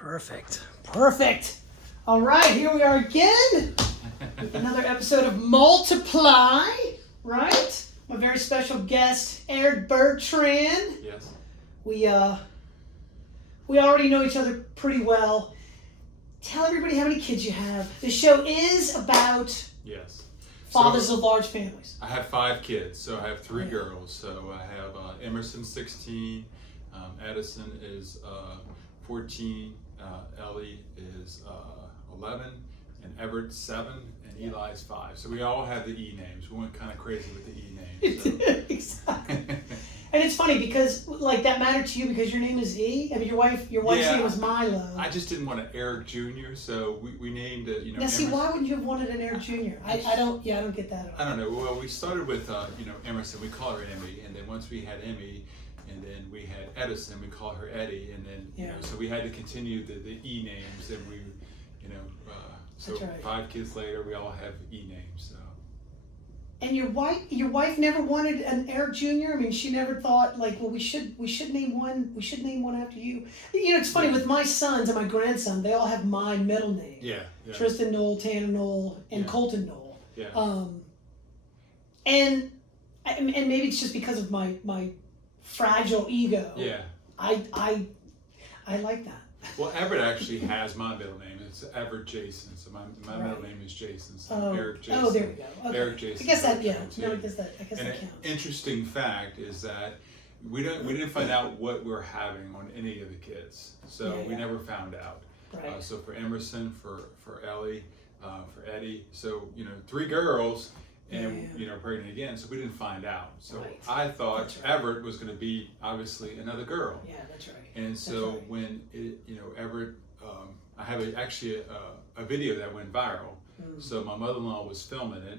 Perfect. Perfect. All right, here we are again with another episode of Multiply, right? My very special guest, Bertrand. Yes. We already know each other pretty well. Tell everybody how many kids you have. The show is about fathers of large families. I have 5 kids, so I have 3 girls. So I have Emerson, 16, Edison is 14, Ellie is 11, and Everett 7, and Eli's 5. So we all have the E names. We went kind of crazy with the E names. So. Exactly. And it's funny because like that mattered to you because your name is E. I mean, your wife's name was Milo. I just didn't want an Eric Jr., so we named it. Now, see, why wouldn't you have wanted an Eric Jr.? I don't get that. I don't know. Well, we started with Emerson. We call her Emmy, and then once we had Emmy, and then we had Edison, we call her Eddie, and then so we had to continue the E names, and we, so right. 5 kids later, we all have E names. So. And your wife never wanted an Eric Jr. I mean, she never thought like, well, we should name one after you. You know, it's funny with my sons and my grandson, they all have my middle name. Yeah. Tristan Knoll, Tanner Knoll, and Colton Knoll. Yeah. And maybe it's just because of my fragile ego. Yeah. I like that. Well, Everett actually has my middle name. It's Everett Jason. So my middle name is Jason. So Eric Jason. Oh, there we go. Okay. Eric Jason. I guess that No, I guess that counts. An interesting fact is that we didn't find out what we're having on any of the kids. So we never found out. Right. So for Emerson, for Ellie, for Eddie, so 3 girls. And pregnant again, so we didn't find out. So I thought Everett was going to be obviously another girl. Yeah, that's right. And so when Everett, I have actually a video that went viral. So my mother-in-law was filming it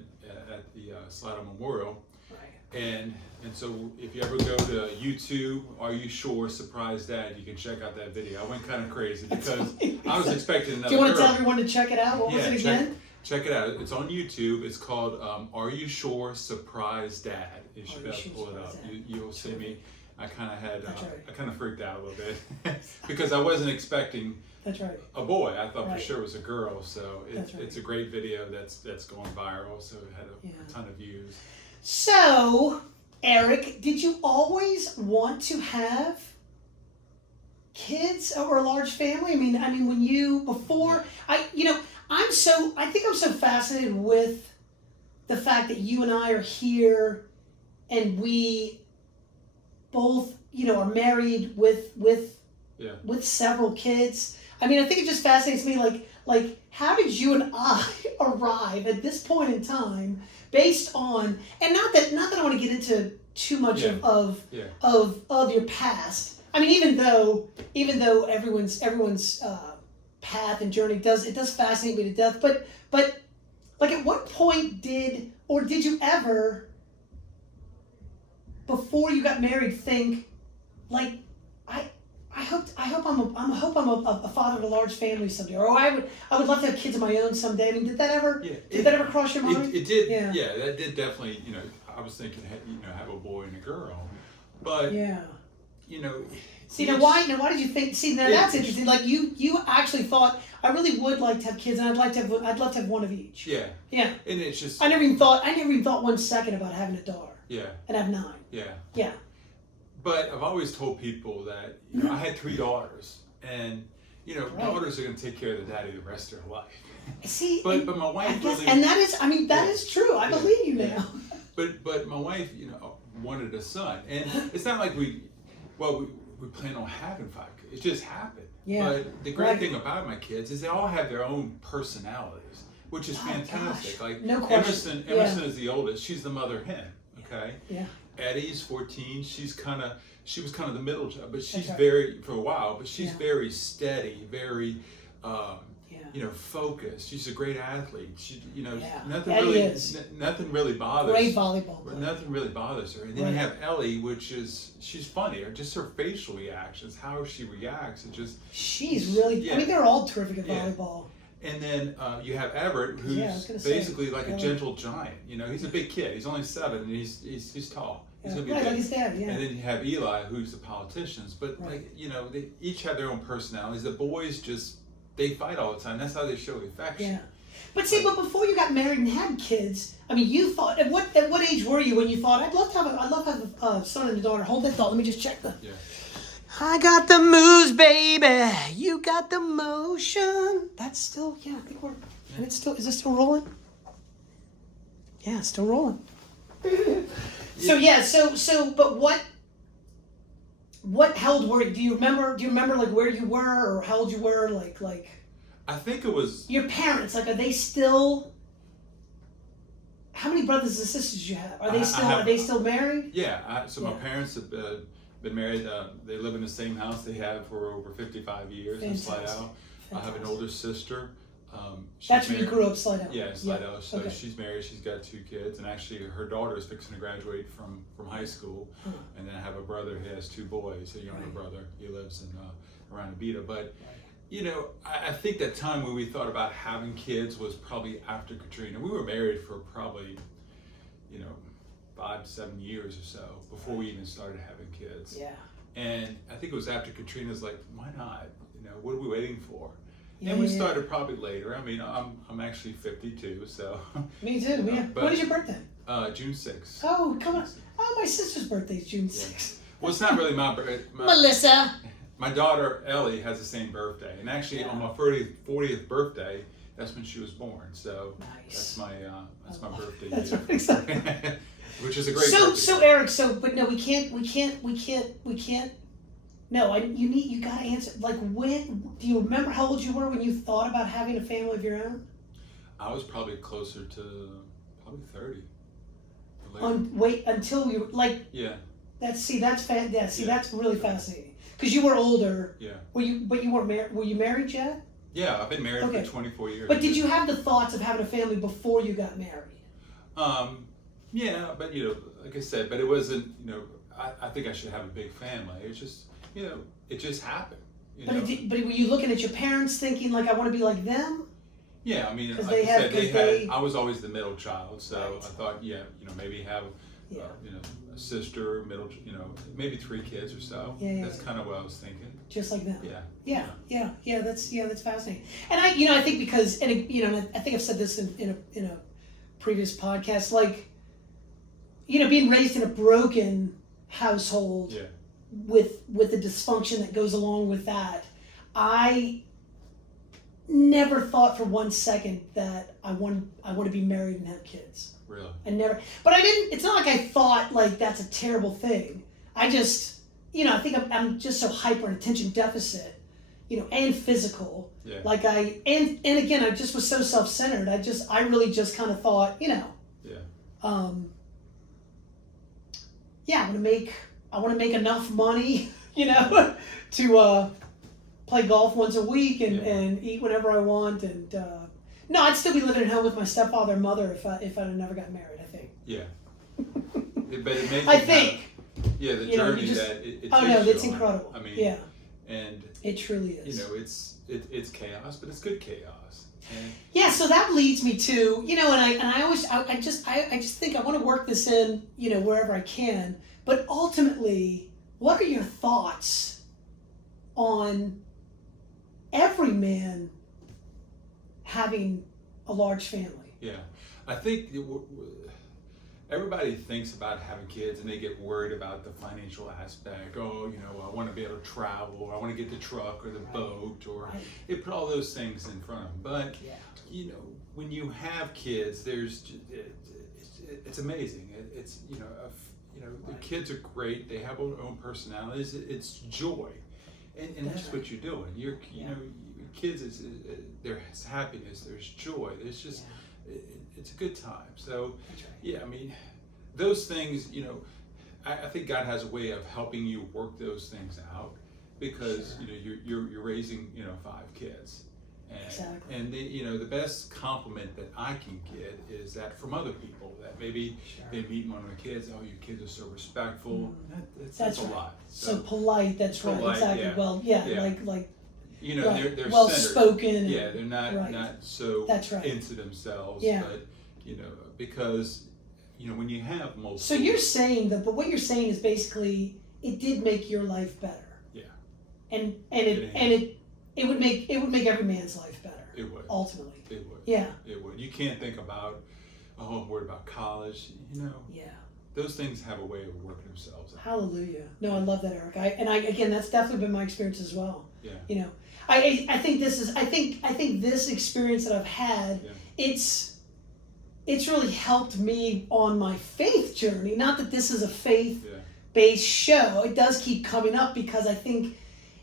at the Slidell Memorial. Right. And so if you ever go to YouTube, Are You Sure Surprise Dad, you can check out that video. I went kind of crazy because I was expecting another girl. Do you want to tell everyone to check it out? What was it again? Check it out. It's on YouTube. It's called Are You Sure Surprise Dad. You should be able to pull it up. You'll see me. I kind of had, I kind of freaked out a little bit because I wasn't expecting a boy. I thought for sure it was a girl. So it's a great video that's going viral. So it had a ton of views. So, Eric, did you always want to have kids or a large family? I mean, when you I think I'm so fascinated with the fact that you and I are here and we both, are married with several kids. I mean, I think it just fascinates me like how did you and I arrive at this point in time based on, and not that I want to get into too much of your past. I mean, even though everyone's path and journey does fascinate me to death, but like at what point did you ever before you got married think like I hope I'm a father of a large family someday, or I would love to have kids of my own someday. I mean, did that ever cross your mind? It did. Yeah, that did definitely. I was thinking have a boy and a girl, but See, now why did you think? See, now that's interesting. Like you actually thought I really would like to have kids, and I'd love to have one of each. Yeah. Yeah. And it's just I never even thought 1 second about having a daughter. Yeah. And I have 9. Yeah. Yeah. But I've always told people that I had 3 daughters, and daughters are going to take care of the daddy the rest of their life. See, but my wife really, and that is true. I believe you now. But my wife wanted a son, and it's not like we plan on having 5 kids. It just happened. Yeah. But the great thing about my kids is they all have their own personalities, which is fantastic. Gosh. Like no question. Emerson is the oldest. She's the mother hen. Okay. Yeah. Eddie's 14. She was kind of the middle child, but she's very very steady, very focused. She's a great athlete. She nothing really bothers. Great volleyball player. Nothing really bothers her. And then you have Ellie, she's funny. Or just her facial reactions, how she reacts, she's really. I mean, they're all terrific at volleyball. And then you have Everett, who's basically like a gentle giant. He's a big kid. He's only 7, and he's tall. He's gonna be right, big. like his dad, yeah. And then you have Eli, who's the politicians. But like they each have their own personalities. The boys they fight all the time. That's how they show affection. Yeah. But see, but before you got married and had kids, I mean, you thought at what age were you when you thought I'd love to have a son and a daughter? Hold that thought. Let me just check the. Yeah. I got the moves, baby. You got the motion. That's still I think we're and it's still is it still rolling? Yeah, it's still rolling. So but what held were do you remember like where you were or how old you were like I think it was your parents, like, are they still? How many brothers and sisters you have? Are they still married? Yeah. So my parents have been married. They live in the same house they have for over 55 years in Slidell. I have an older sister. That's where you grew up, Slidell. Yeah, Slidell. So she's married. She's got 2 kids, and actually her daughter is fixing to graduate from high school. And then I have a brother who has 2 boys. A younger brother. He lives in around Abita, but. I think that time when we thought about having kids was probably after Katrina. We were married for probably, 5 to 7 years or so before we even started having kids. Yeah. And I think it was after Katrina's like, why not? What are we waiting for? Yeah, and we started probably later. I mean, I'm actually 52, so. Me too. Yeah. When is your birthday? June 6th. Oh, come on. Oh, my sister's birthday is June 6th. Well, it's not really my birthday. Melissa. My daughter Ellie has the same birthday, and actually on my 40th birthday, that's when she was born. So that's my birthday. That's what exciting. Which is a great. So Eric, but no, we can't. No, you gotta answer. Like, when do you remember how old you were when you thought about having a family of your own? I was probably closer to 30. Until you like. Yeah. That's really fascinating. Because you were older. Yeah. But you weren't married. Were you married yet? Yeah, I've been married for 24 years. But did you have the thoughts of having a family before you got married? Yeah, but like I said, but it wasn't. I think I should have a big family. It's just, it just happened. But were you looking at your parents thinking like, I want to be like them? Yeah, I mean, like I was always the middle child, so I thought, maybe have, a sister, maybe 3 kids or so. That's kind of what I was thinking. Just like them. Yeah. That's fascinating. And I think because, and I think I've said this in a previous podcast, like, being raised in a broken household. Yeah. With the dysfunction that goes along with that, I never thought for 1 second that I want to be married and have kids. Really? But I didn't. It's not like I thought like that's a terrible thing. I just, I think I'm just so hyper attention deficit, and physical. Yeah. Like and again, I just was so self-centered. I really just kind of thought, Yeah. I want to make enough money, to play golf once a week and eat whenever I want. And no, I'd still be living at home with my stepfather and mother if I'd never got married, I think. Yeah. But it made I think. The journey that it takes it's you incredible. on. I mean, and it truly is. It's chaos, but it's good chaos. And so that leads me to, and I just think I want to work this in, wherever I can. But ultimately, what are your thoughts on every man having a large family? Yeah, I think everybody thinks about having kids and they get worried about the financial aspect. Oh, I want to be able to travel, or I want to get the truck or the boat, or they put all those things in front of them. But when you have kids, it's amazing. The kids are great. They have their own personalities. It's joy, and that's what you're doing. Your kids is there's happiness. There's joy. There's just it's a good time. So I mean, those things. I think God has a way of helping you work those things out, because you're raising 5 kids. And the best compliment that I can get is that from other people that maybe they meet one of the kids. Oh, your kids are so respectful. That's a lot. So polite. That's polite, right. Exactly. Yeah. Well, like. They're well centered. spoken. They're not so into themselves. Yeah. But because when you have multiple. So you're saying that, but what you're saying is basically it did make your life better. Yeah. And it would make every man's life better. It would. Ultimately. It would. Yeah. It would. You can't think about, I'm worried about college. Yeah. Those things have a way of working themselves out. Hallelujah. No, I love that, Eric. Again, that's definitely been my experience as well. Yeah. I think this experience that I've had, it's really helped me on my faith journey. Not that this is a faith-based show. It does keep coming up because I think,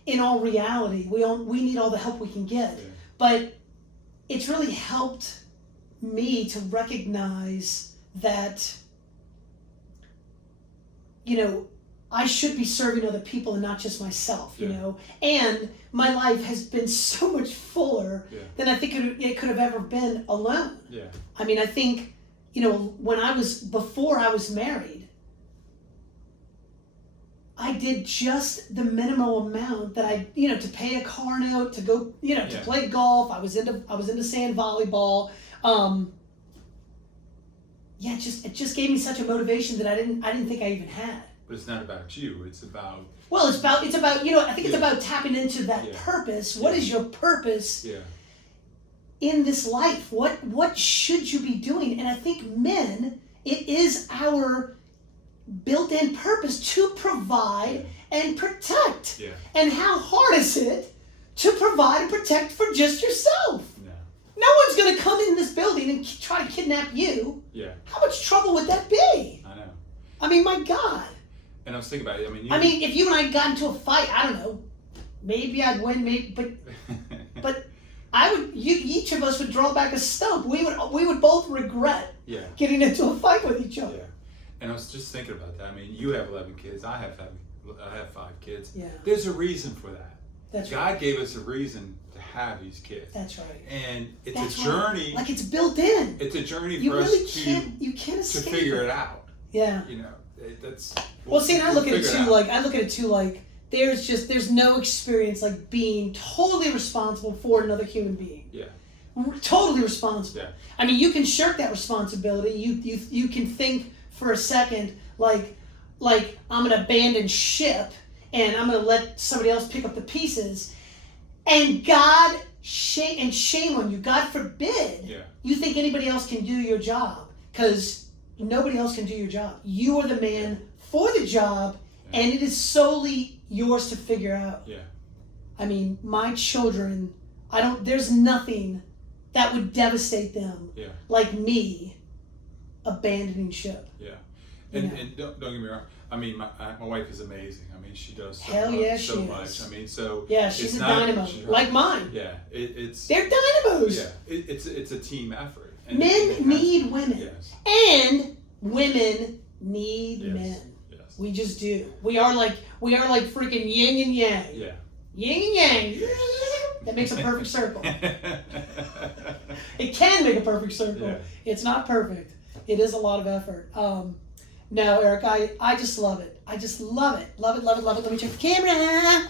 in all reality, we need all the help we can get. Yeah. But it's really helped me to recognize that, I should be serving other people and not just myself, and my life has been so much fuller than I think it could have ever been alone. Yeah. I mean, I think, before I was married, I did just the minimal amount that to pay a car note, to go, to play golf. I was into sand volleyball. It just gave me such a motivation that I didn't think I even had. But it's not about you. It's about. Well, it's about I think it's about tapping into that purpose. What is your purpose? Yeah. In this life, what should you be doing? And I think men, it is our built-in purpose to provide and protect. Yeah. And how hard is it to provide and protect for just yourself? No one's going to come in this building and try to kidnap you. Yeah. How much trouble would that be? I know. I mean, my God. And I was thinking about it. If you and I got into a fight, I don't know, maybe I'd win, but each of us would draw back a stump. We would both regret getting into a fight with each other. Yeah. And I was just thinking about that. You have 11 kids. I have 5 kids. Yeah. There's a reason for that. That's God right. gave us a reason to have these kids. That's right. And it's a journey. Like it's built in. It's a journey you for really us to figure it out. Yeah. That's. Well, see, and I look at it too. Like there's no experience like being totally responsible for another human being. Yeah. Totally responsible. Yeah. You can shirk that responsibility. You can think for a second like I'm gonna abandon ship and I'm gonna let somebody else pick up the pieces, and shame on you. God forbid you think anybody else can do your job, because nobody else can do your job. You are the man for the job, and it is solely yours to figure out. Yeah. My children, there's nothing that would devastate them like me abandoning ship. Yeah. And don't get me wrong. My wife is amazing. She does so much. She's a dynamo, like mine. Yeah, they're dynamos. Yeah, it's a team effort. Men need women, and women need men. Yes. We just do. We are like freaking yin and yang. Yeah. Yin and yang. That makes a perfect circle. It can make a perfect circle. Yeah. It's not perfect. It is a lot of effort. No, Eric, I just love it. I just love it. Love it, love it, love it. Let me check the camera.